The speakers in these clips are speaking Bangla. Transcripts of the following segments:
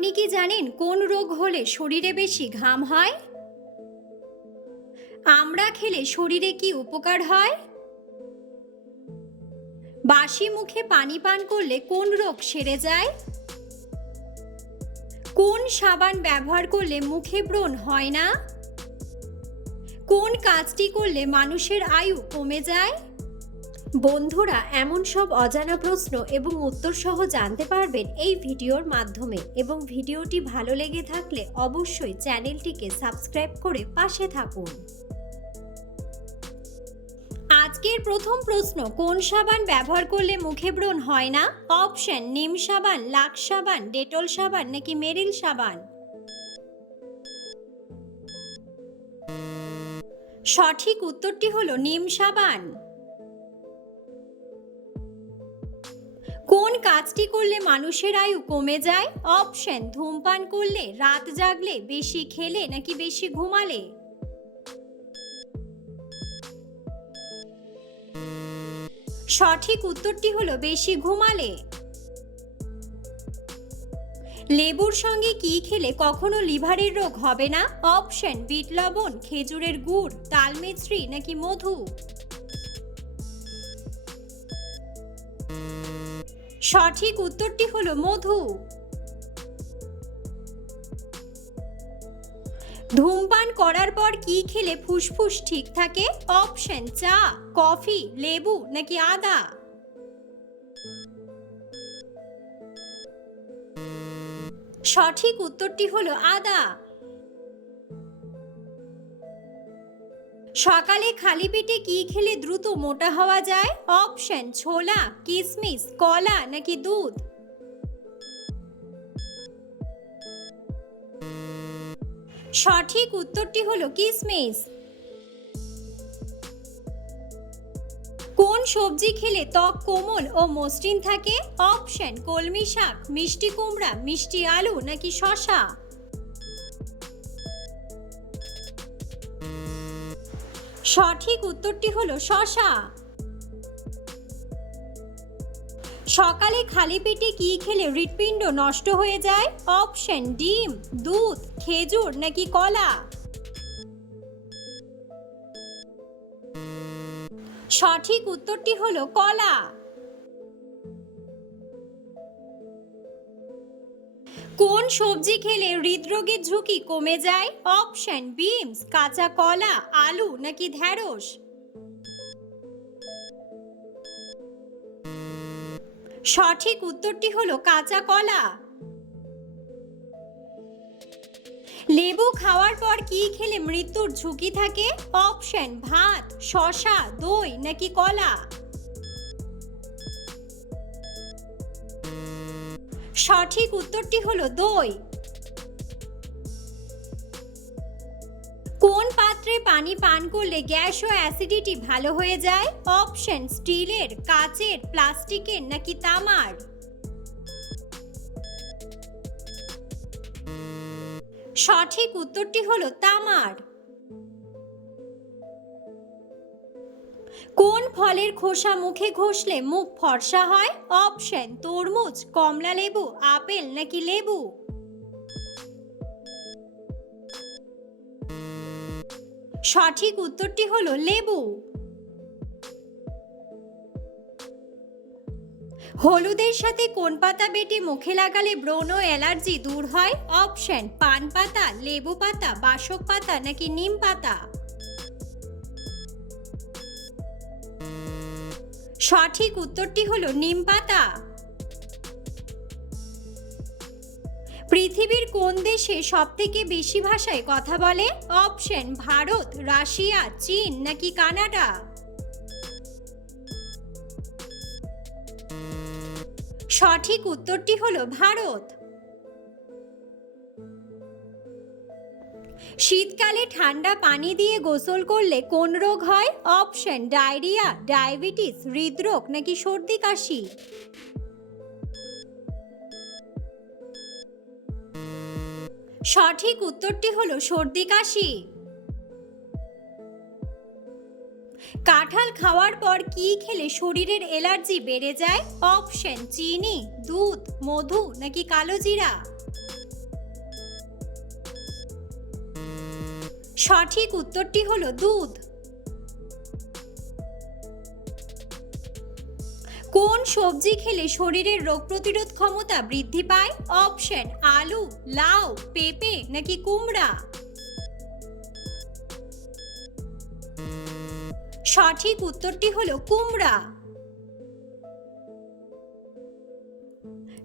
আপনি কি জানেন কোন রোগ হলে শরীরে বেশি ঘাম হয়? আমড়া খেলে শরীরে কি উপকার হয়? বাসি মুখে পানি পান করলে কোন রোগ সেরে যায়? কোন সাবান ব্যবহার করলে মুখে ব্রণ হয় না? কোন কাজটি করলে মানুষের আয়ু কমে যায়? বন্ধুরা, এমন সব অজানা প্রশ্ন এবং উত্তর সহ জানতে পারবেন এই ভিডিওর মাধ্যমে, এবং ভিডিওটি ভালো লেগে থাকলে অবশ্যই চ্যানেলটিকে সাবস্ক্রাইব করে পাশে থাকুন। আজকের প্রথম প্রশ্ন, কোন সাবান ব্যবহার করলে মুখে ব্রণ হয় না? অপশন: নিম সাবান, লাক্স সাবান, ডেটল সাবান নাকি মেরিল সাবান। সঠিক উত্তরটি হলো নিম সাবান। কোন কাজটি করলে মানুষের আয়ু কমে যায়? অপশন: ধূমপান করলে, রাত জাগলে, বেশি খেলে নাকি বেশি ঘুমালে। সঠিক উত্তরটি হলো বেশি ঘুমালে। লেবুর সঙ্গে কি খেলে কখনো লিভারের রোগ হবে না? অপশন: বিট লবণ, খেজুরের গুড়, তালমিছরি নাকি মধু। সঠিক উত্তরটি হলো মধু। ধূমপান করার পর কি খেলে ফুসফুস ঠিক থাকে? অপশন: চা, কফি, লেবু নাকি আদা। সঠিক উত্তরটি হলো আদা। সকালে খালি পেটে কি খেলে দ্রুত মোটা হওয়া যায়? অপশন: ছোলা, কিশমিশ, কলা নাকি দুধ। সঠিক উত্তরটি হলো কিশমিশ। কোন সবজি খেলে ত্বক কোমল ও মসৃণ থাকে? অপশন: কলমি শাক, মিষ্টি কুমড়া, মিষ্টি আলু নাকি শসা। সঠিক উত্তরটি হলো শসা। সকালে খালি পেটে কি খেলে হৃৎপিণ্ড নষ্ট হয়ে যায়? অপশন: ডিম, দুধ, খেজুর নাকি কলা। সঠিক উত্তরটি হলো কলা। কোন সবজি খেলে হৃদরোগের ঝুঁকি কমে যায়? অপশন: বিনস, কাঁচা কলা, আলু নাকি ঢ্যাঁড়স। সঠিক উত্তরটি হলো কাঁচা কলা। লেবু খাওয়ার পর কি খেলে মৃত্যুর ঝুঁকি থাকে? অপশন: ভাত, শসা, দই নাকি কলা। সঠিক উত্তরটি হলো দই। কোন পাত্রে পানি পান করলে গ্যাস ও অ্যাসিডিটি ভালো হয়ে যায়? অপশন: স্টিলের, কাচের, প্লাস্টিকের নাকি তামার। সঠিক উত্তরটি হলো তামার। কোন ফলের খোসা মুখে ঘষলে মুখ ফর্সা হয়? অপশন: তরমুজ, কমলা লেবু, আপেল নাকি লেবু। সঠিক উত্তরটি হলো লেবু। হলুদের সাথে কোন পাতা বেটে মুখে লাগালে ব্রণ ও অ্যালার্জি দূর হয়? অপশন: পান পাতা, লেবু পাতা, বাসক পাতা নাকি নিম পাতা। সঠিক উত্তরটি হলো নিম পাতা। পৃথিবীর কোন দেশে সবথেকে বেশি ভাষায় কথা বলে? অপশন: ভারত, রাশিয়া, চীন নাকি কানাডা। সঠিক উত্তরটি হলো ভারত। শীতকালে ঠান্ডা পানি দিয়ে গোসল করলে কোন রোগ হয়? অপশন: ডায়রিয়া, ডায়াবেটিস, হৃদরোগ নাকি সর্দি কাশি। সঠিক উত্তরটি হলো সর্দি কাশি। কাঁঠাল খাওয়ার পর কি খেলে শরীরের অ্যালার্জি বেড়ে যায়? অপশন: চিনি, দুধ, মধু নাকি কালোজিরা। সঠিক উত্তরটি হলো দুধ। কোন সবজি খেলে শরীরের রোগ প্রতিরোধ ক্ষমতা বৃদ্ধি পায়? অপশন আলু, লাউ, পেঁপে নাকি কুমড়া। সঠিক উত্তরটি হলো কুমড়া।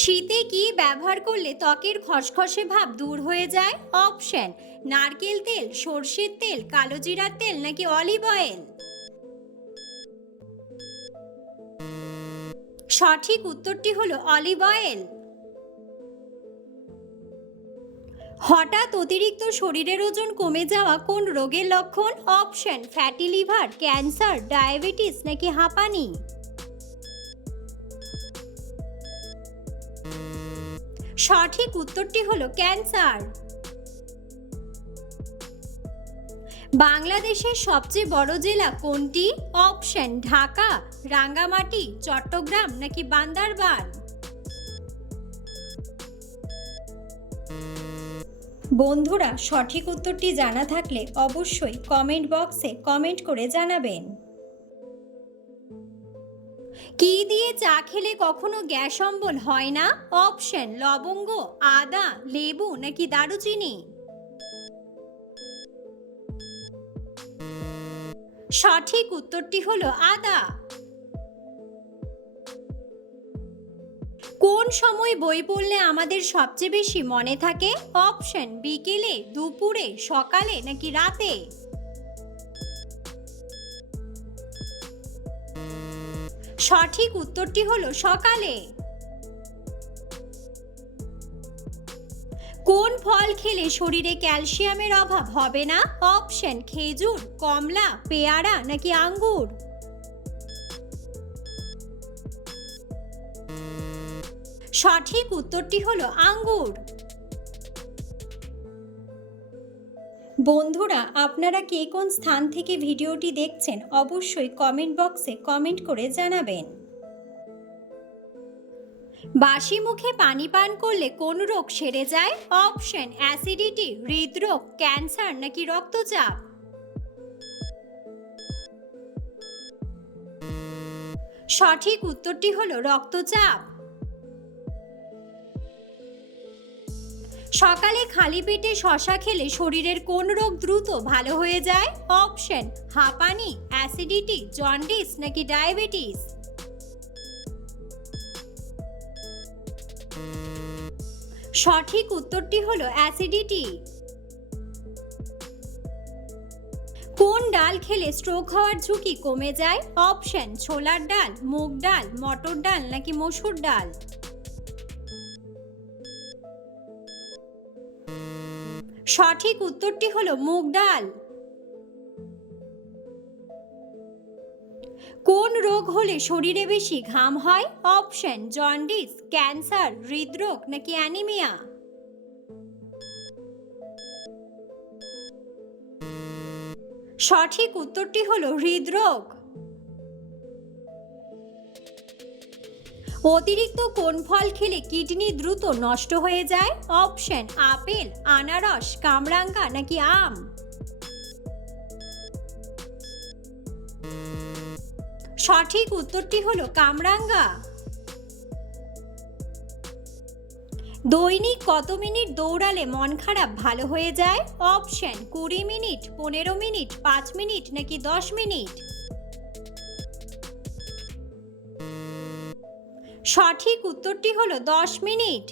শীতে কি ব্যবহার করলে ত্বকের খসখসে ভাব দূর হয়ে যায়? অপশন নারকেল তেল, সর্ষের তেল, কালো জিরার তেল নাকি অলিভ অয়েল। সঠিক উত্তরটি হলো অলিভ অয়েল। হঠাৎ অতিরিক্ত শরীরের ওজন কমে যাওয়া কোন রোগের লক্ষণ? Option fatty liver, cancer, diabetes নাকি হাঁপানি। সঠিক উত্তরটি হলো ক্যান্সার। বাংলাদেশের সবচেয়ে বড় জেলা কোনটি? অপশন ঢাকা, রাঙ্গামাটি, চট্টগ্রাম নাকি বান্দরবান। বন্ধুরা, সঠিক উত্তরটি জানা থাকলে অবশ্যই কমেন্ট বক্সে কমেন্ট করে জানাবেন। কি দিয়ে চা খেলে কখনো গ্যাস অম্বল হয় না? অপশন লবঙ্গ, আদা, লেবু নাকি দারুচিনি। সঠিক উত্তরটি হলো আদা। কোন সময় বই পড়লে আমাদের সবচেয়ে বেশি মনে থাকে? অপশন বিকেলে, দুপুরে, সকালে নাকি রাতে। সঠিক উত্তরটি হলো সকালে। কোন ফল খেলে শরীরে ক্যালসিয়ামের অভাব হবে না? অপশন খেজুর, কমলা, পেয়ারা নাকি আঙ্গুর। সঠিক উত্তরটি হলো আঙ্গুর। বন্ধুরা, আপনারা কে কোন স্থান থেকে ভিডিওটি দেখছেন অবশ্যই কমেন্ট বক্সে কমেন্ট করে জানাবেন। বাসি মুখে পানি পান করলে কোন রোগ সেরে যায়? অপশন অ্যাসিডিটি, হৃদরোগ, ক্যান্সার নাকি রক্তচাপ। সঠিক উত্তরটি হলো রক্তচাপ। সকালে খালি পেটে শসা খেলে শরীরের কোন রোগ দ্রুত ভালো হয়ে যায়? অপশন হাঁপানি, অ্যাসিডিটি, জন্ডিস নাকি ডায়াবেটিস। সঠিক উত্তরটি হলো অ্যাসিডিটি। কোন ডাল খেলে স্ট্রোক হওয়ার ঝুঁকি কমে যায়? অপশন ছোলার ডাল, মুগ ডাল, মটর ডাল নাকি মসুর ডাল। সঠিক উত্তরটি হলো মুগ ডাল। কোন রোগ হলে শরীরে বেশি ঘাম হয়? অপশন জন্ডিস, ক্যান্সার, হৃদরোগ নাকি অ্যানিমিয়া। সঠিক উত্তরটি হলো হৃদরোগ। অতিরিক্ত কোন ফল খেলে কিডনি দ্রুত নষ্ট হয়ে যায়? অপশন আপেল, আনারস, কামরাঙ্গা নাকি আম। সঠিক উত্তরটি হলো কামরাঙ্গা। দৈনিক কত মিনিট দৌড়ালে মন খারাপ ভালো হয়ে যায়? অপশন 20 মিনিট, 15 মিনিট, 5 মিনিট নাকি 10 মিনিট। সঠিক উত্তরটি হলো 10 মিনিট।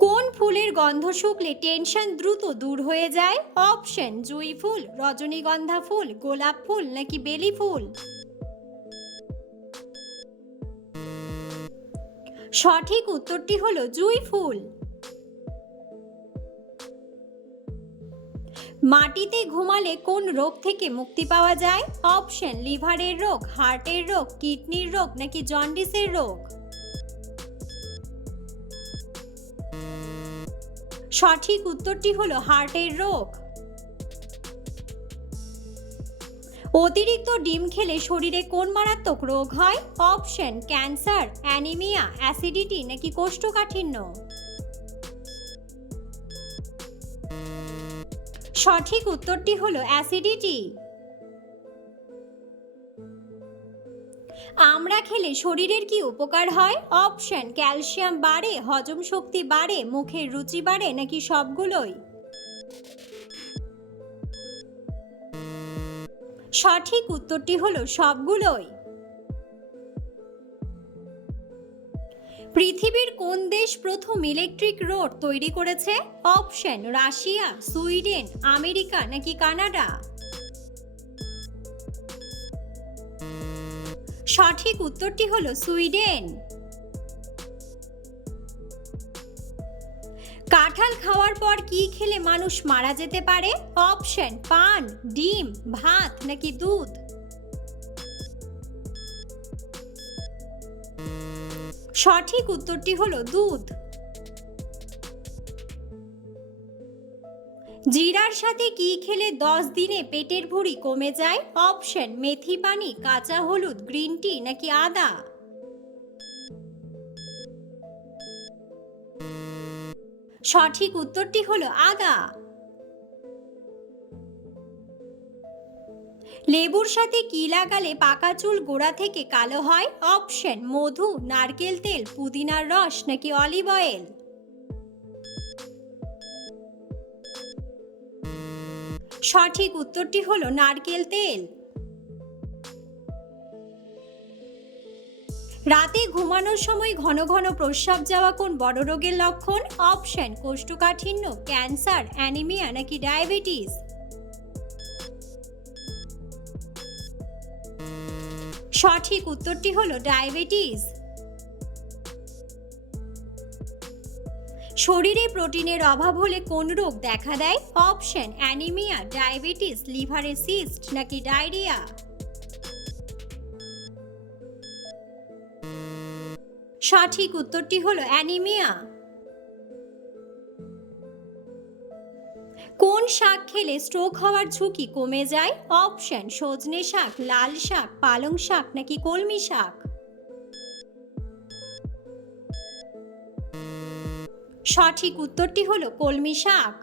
কোন ফুলের গন্ধ শুকলে টেনশন দ্রুত দূর হয়ে যায়? অপশন জুঁই ফুল, রজনীগন্ধা ফুল, গোলাপ ফুল নাকি বেলি ফুল। সঠিক উত্তরটি হলো জুঁই ফুল। মাটিতে ঘুমালে কোন রোগ থেকে মুক্তি পাওয়া যায়? অপশন লিভারের রোগ, হার্টের রোগ, কিডনির রোগ নাকি জন্ডিসের রোগ। সঠিক উত্তরটি হলো হার্টের রোগ। অতিরিক্ত ডিম খেলে শরীরে কোন মারাত্মক রোগ হয়? অপশন ক্যান্সার, অ্যানিমিয়া, অ্যাসিডিটি নাকি কোষ্ঠকাঠিন্য। সঠিক উত্তরটি হলো অ্যাসিডিটি। আমড়া খেলে শরীরের কি উপকার হয়? অপশন: ক্যালসিয়াম বাড়ে, হজম শক্তি বাড়ে, মুখের রুচি বাড়ে, নাকি সবগুলোই? সঠিক উত্তরটি হলো সবগুলোই। পৃথিবীর কোন দেশ প্রথম ইলেকট্রিক রোড তৈরি করেছে? অপশন: রাশিয়া, সুইডেন, আমেরিকা, নাকি কানাডা? সঠিক উত্তরটি হলো সুইডেন। কাঁঠাল খাওয়ার পর কি খেলে মানুষ মারা যেতে পারে? অপশন: পান, ডিম, ভাত, নাকি দুধ? সঠিক উত্তরটি হলো দুধ। জিরার সাথে কি খেলে 10 দিনে পেটের ভুঁড়ি কমে যায়? অপশন: মেথি পানি, কাঁচা হলুদ, গ্রিন টি, নাকি আদা? সঠিক উত্তরটি হলো আদা। লেবুর সাথে কি লাগালে পাকা চুল গোড়া থেকে কালো হয়? অপশন: মধু, নারকেল তেল, পুদিনার রস, নাকি অলিভ অয়েল? সঠিক উত্তরটি হলো নারকেল তেল। রাতে ঘুমানোর সময় ঘন ঘন প্রস্রাব যাওয়া কোন বড় রোগের লক্ষণ? অপশন: কোষ্ঠকাঠিন্য, ক্যান্সার, অ্যানিমিয়া, নাকি ডায়াবেটিস? সঠিক উত্তরটি হলো ডায়াবেটিস। শরীরে প্রোটিনের অভাব হলে কোন রোগ দেখা দেয়? অপশন: অ্যানিমিয়া, ডায়াবেটিস, লিভারে সিস্ট, নাকি ডায়রিয়া? সঠিক উত্তরটি হলো অ্যানিমিয়া। কোন শাক খেলে স্ট্রোক হওয়ার ঝুঁকি কমে যায়? অপশন: সজনে শাক, লাল শাক, পালং শাক, নাকি কলমি শাক? সঠিক উত্তরটি হলো কলমি শাক।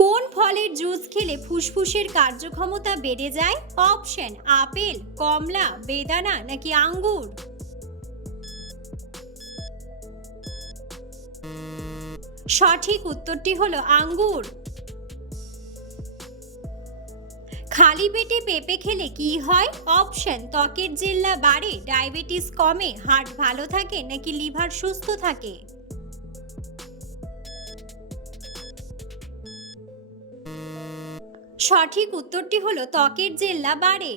কোন ফলের জুস খেলে ফুসফুসের কার্যক্ষমতা বেড়ে যায়? অপশন: আপেল, কমলা, বেদানা, নাকি আঙ্গুর? সঠিক উত্তরটি হলো আঙ্গুর। খালি পেটে পেঁপে খেলে কি হয়? অপশন: ত্বকের জেল্লা বাড়ে, ডায়াবেটিস কমে, হার্ট ভালো থাকে, নাকি লিভার সুস্থ থাকে? সঠিক উত্তরটি হলো ত্বকের জেল্লা বাড়ে।